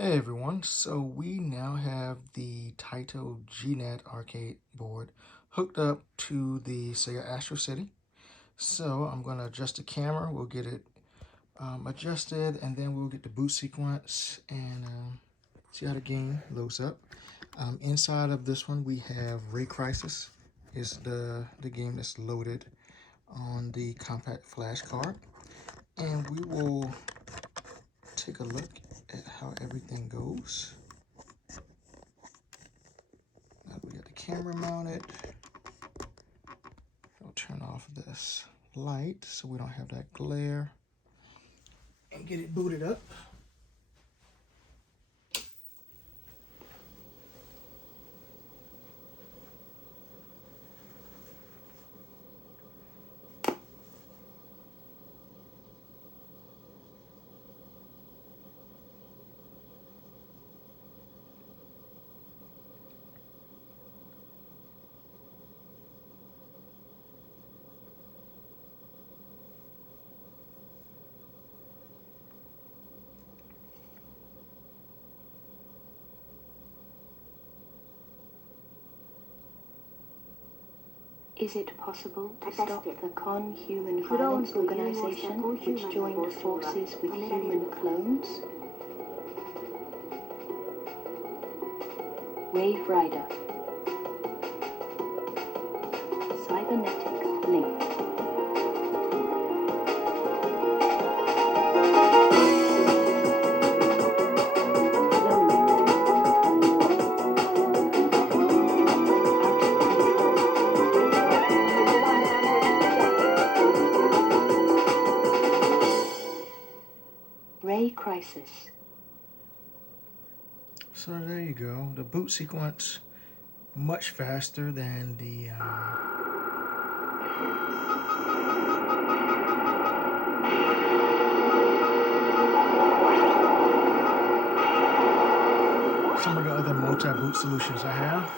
Hey everyone, so we now have the TAITO G NET arcade board hooked up to the Sega Astro City. So I'm going to adjust the camera, we'll get it adjusted, and then we'll get the boot sequence and see how the game loads up. Inside of this one we have Ray Crisis, is the game that's loaded on the compact flash card. And we will take a look at how everything goes. Now we got the camera mounted. I'll turn off this light so we don't have that glare and get it booted up. Is it possible to stop the Con-Human Violence Organization, which joined forces with human clones? Wave Rider. Cybernetic Link. Ray Crisis. So there you go. The boot sequence much faster than the some of the other multi-boot solutions I have.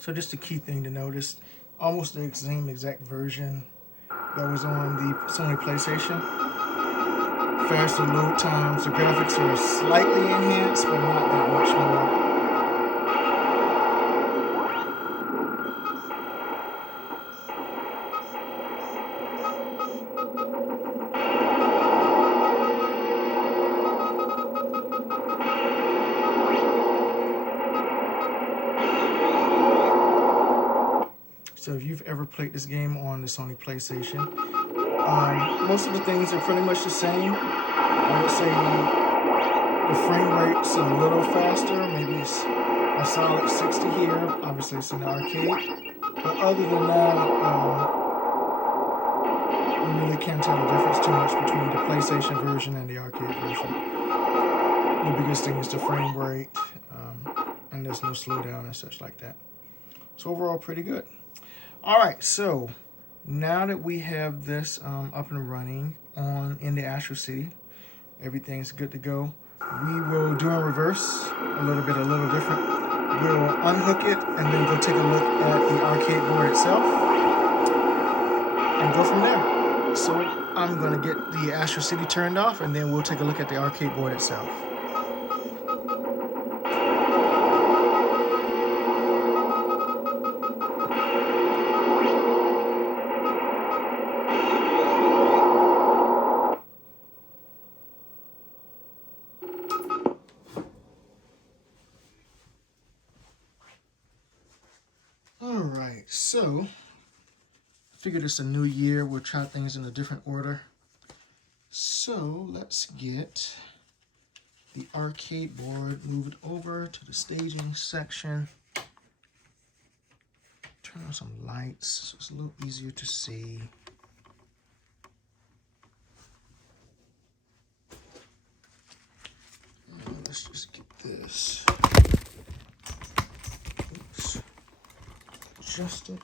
So just a key thing to notice, almost the same exact version that was on the Sony PlayStation. Faster load times, the graphics are slightly enhanced, but not that much more. So if you've ever played this game on the Sony PlayStation, most of the things are pretty much the same. I would say the frame rate's a little faster, maybe it's a solid 60 here. Obviously it's in the arcade. But other than that, you really can't tell the difference too much between the PlayStation version and the arcade version. The biggest thing is the frame rate, and there's no slowdown and such like that. So overall, pretty good. All right, so now that we have this up and running in the Astro City, everything's good to go. We will do in reverse, a little different. We'll unhook it and then go take a look at the arcade board itself and go from there. So I'm gonna get the Astro City turned off and then we'll take a look at the arcade board itself. All right, so figured it's a new year. We'll try things in a different order. So let's get the arcade board moved over to the staging section. Turn on some lights so it's a little easier to see. And let's just get this. Oops. Adjust it.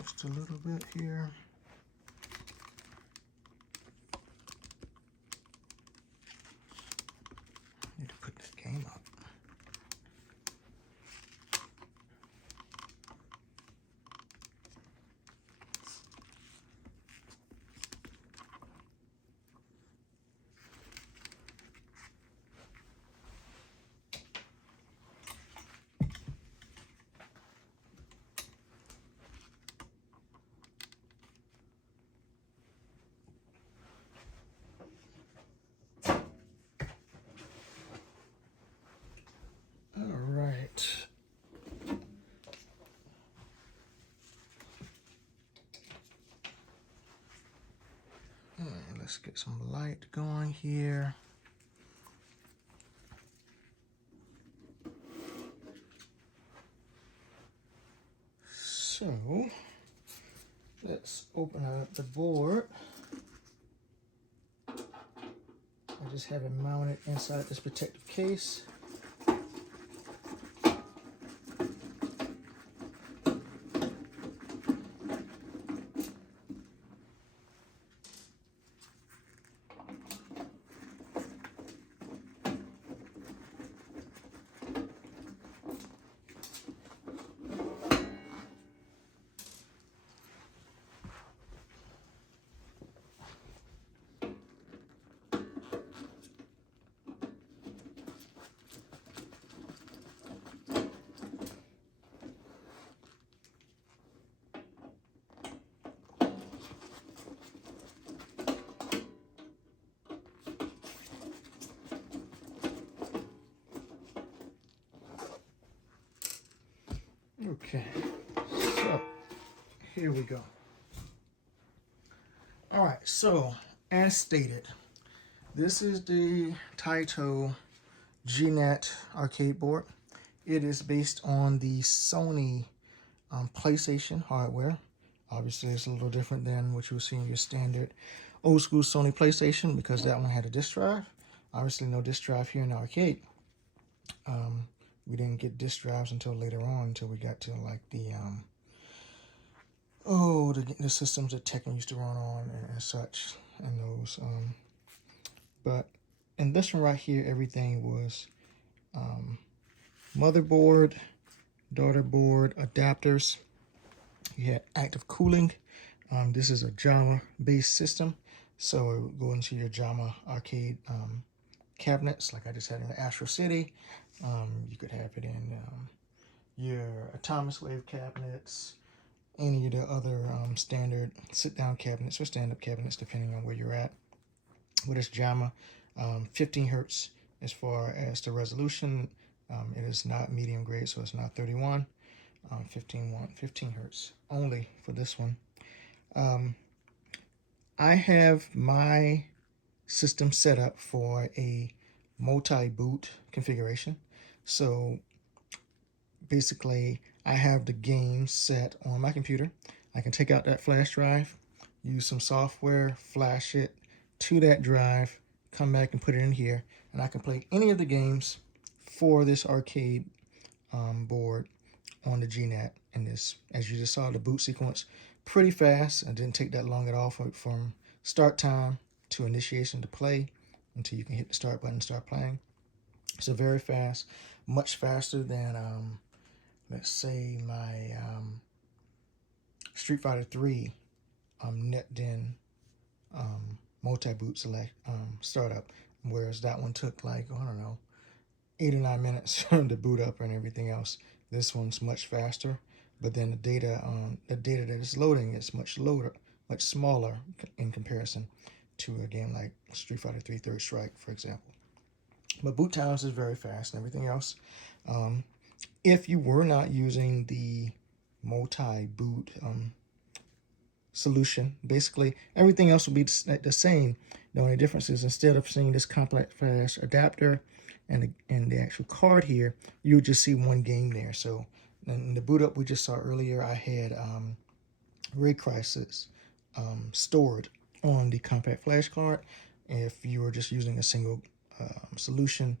Just a little bit here. Need to put this game up. All right. Let's get some light going here. So let's open up the board. I just have it mounted inside this protective case. Okay, so here we go. All right, so as stated, this is the TAITO G NET arcade board. It is based on the Sony PlayStation hardware. Obviously, it's a little different than what you would see in your standard old school Sony PlayStation because that one had a disc drive. Obviously, no disc drive here in the arcade. We didn't get disc drives until later on, until we got to like the systems that Tekken used to run on and such, and those. But in this one right here, everything was motherboard, daughter board, adapters. You had active cooling. This is a Jama-based system, so it would go into your Jama arcade cabinets, like I just had in the Astro City. You could have it in your Atomic Wave cabinets, any of the other standard sit-down cabinets or stand-up cabinets, depending on where you're at. With this JAMA, 15 hertz as far as the resolution. It is not medium grade, so it's not 31. 15 hertz only for this one. I have my system set up for a multi-boot configuration. So basically, I have the game set on my computer. I can take out that flash drive, use some software, flash it to that drive, come back and put it in here, and I can play any of the games for this arcade board on the GNET. And this, as you just saw, the boot sequence pretty fast. It didn't take that long at all from start time to initiation to play until you can hit the start button and start playing. So very fast, much faster than let's say my Street Fighter 3 NetDen multi-boot select startup, whereas that one took like, I don't know, 8 or 9 minutes to boot up and everything else. This one's much faster, but then the data that is loading is much smaller in comparison to a game like Street Fighter 3 Third Strike, for example. But boot times is very fast and everything else. If you were not using the multi-boot solution, basically everything else will be the same. The only difference is instead of seeing this compact flash adapter and the actual card here, you'll just see one game there. So in the boot up we just saw earlier, I had Ray Crisis stored on the compact flash card. If you were just using a single solution,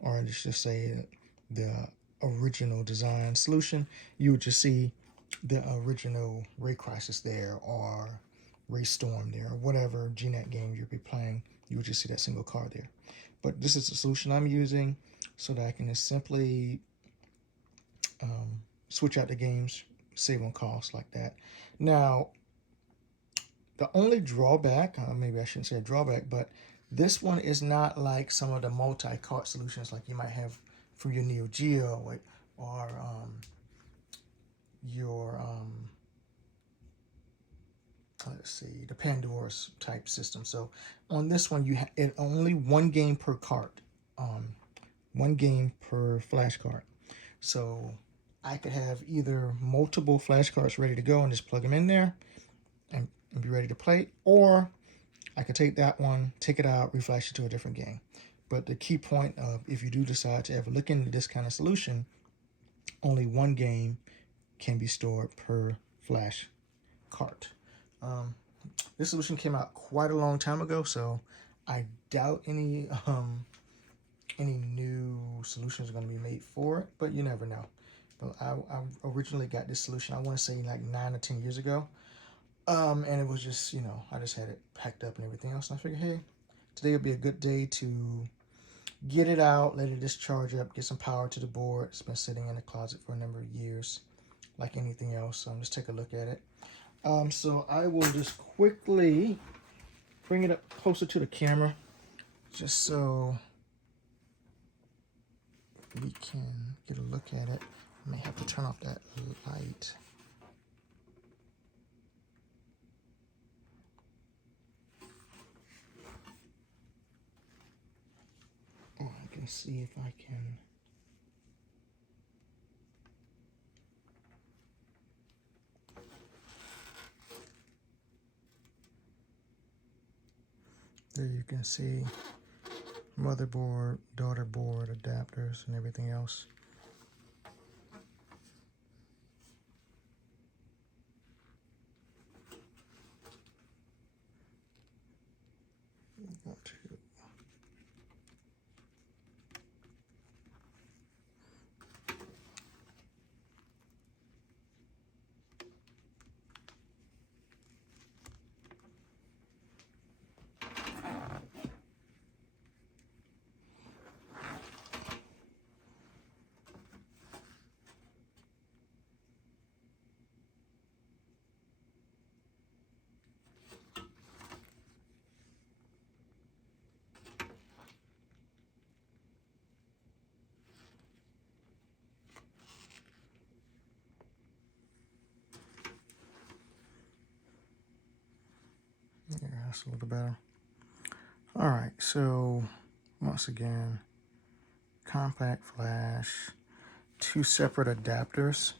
or let's just say the original design solution, you would just see the original Ray Crisis there, or Ray Storm there, or whatever GNET game you'll be playing, you would just see that single card there. But this is the solution I'm using so that I can just simply switch out the games, save on costs like that. Now, the only drawback, maybe I shouldn't say a drawback, but this one is not like some of the multi-card solutions like you might have for your neo-geo or your let's see, the Pandora's type system. So on this one, you have only one game per card, one game per flash card. So I could have either multiple flashcards ready to go and just plug them in there and be ready to play, or I could take that one, take it out, reflash it to a different game. But the key point of, if you do decide to ever look into this kind of solution, only one game can be stored per flash card. This solution came out quite a long time ago, so I doubt any new solutions are going to be made for it, but you never know. But I originally got this solution, I want to say like 9 or 10 years ago. And it was just, I just had it packed up and everything else. And I figured, hey, today would be a good day to get it out, let it just charge up, get some power to the board. It's been sitting in the closet for a number of years, like anything else. So just take a look at it. So I will just quickly bring it up closer to the camera, just so we can get a look at it. I may have to turn off that light. Oh, I can see if I can. There you can see motherboard, daughter board, adapters, and everything else. Go to yeah, that's a little better. All right, so once again, compact flash, 2 separate adapters.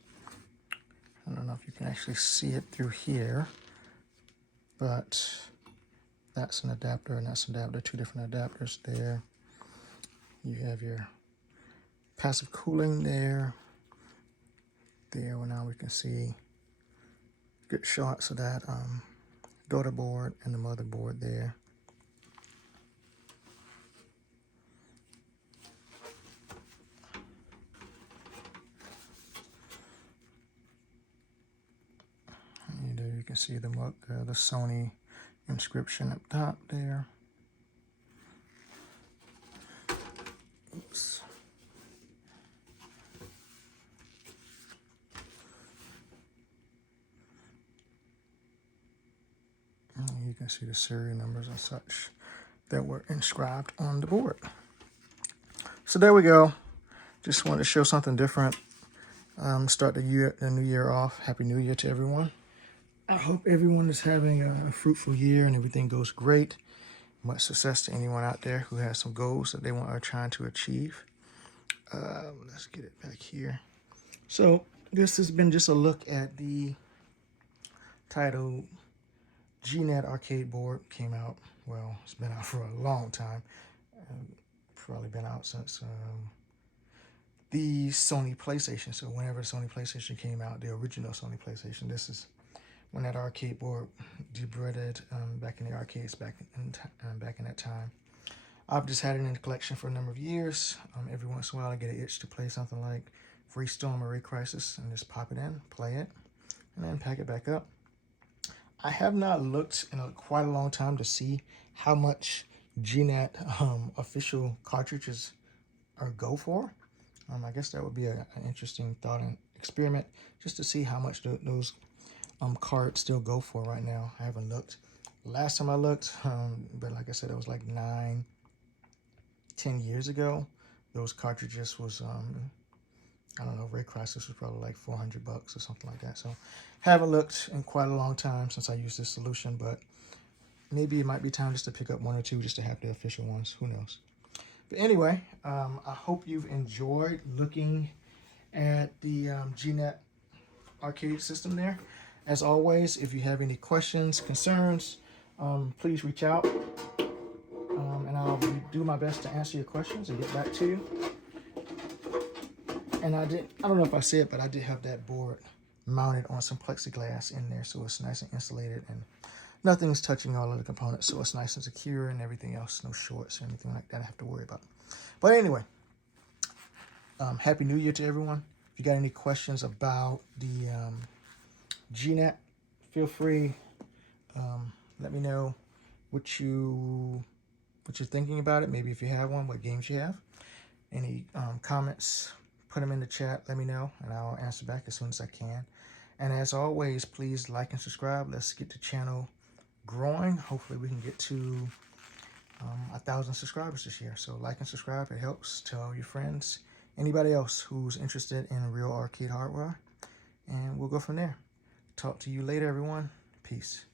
I don't know if you can actually see it through here, but that's an adapter and that's an adapter, 2 different adapters there. You have your passive cooling there. Well, now we can see good shots of that daughter board and the motherboard there. And you can see the Sony inscription up top there. Oops. And you can see the serial numbers and such that were inscribed on the board. So there we go. Just wanted to show something different. Start the new year off. Happy New Year to everyone. I hope everyone is having a fruitful year and everything goes great. Much success to anyone out there who has some goals that they are trying to achieve. Let's get it back here. So this has been just a look at the TAITO G NET arcade board. Came out, well, it's been out for a long time. Probably been out since the Sony PlayStation. So whenever the Sony PlayStation came out, the original Sony PlayStation, this is when that arcade board debuted back in the arcades back in that time. I've just had it in the collection for a number of years. Every once in a while I get an itch to play something like Freestorm or Ray Crisis and just pop it in, play it, and then pack it back up. I have not looked in quite a long time to see how much GNET official cartridges go for. I guess that would be an interesting thought and experiment just to see how much those cards still go for right now. I haven't looked. Last time I looked, but like I said, it was like 9-10 years ago. Those cartridges was I don't know, Ray Crisis was probably like $400 or something like that. So haven't looked in quite a long time since I used this solution, but maybe it might be time just to pick up one or two just to have the official ones. Who knows? But anyway, I hope you've enjoyed looking at the GNET arcade system there. As always, if you have any questions, concerns, please reach out, and I'll do my best to answer your questions and get back to you. And I don't know if I said, but I did have that board mounted on some plexiglass in there, so it's nice and insulated and nothing's touching all of the components, so it's nice and secure and everything else, no shorts or anything like that I have to worry about. But anyway, Happy New Year to everyone. If you got any questions about the GNET, feel free, let me know what you're thinking about it. Maybe if you have one, what games you have. Any comments, put them in the chat, let me know, and I'll answer back as soon as I can. And as always, please like and subscribe. Let's get the channel growing. Hopefully we can get to 1,000 subscribers this year. So like and subscribe, it helps. Tell your friends, anybody else who's interested in real arcade hardware, and we'll go from there. Talk to you later, everyone. Peace.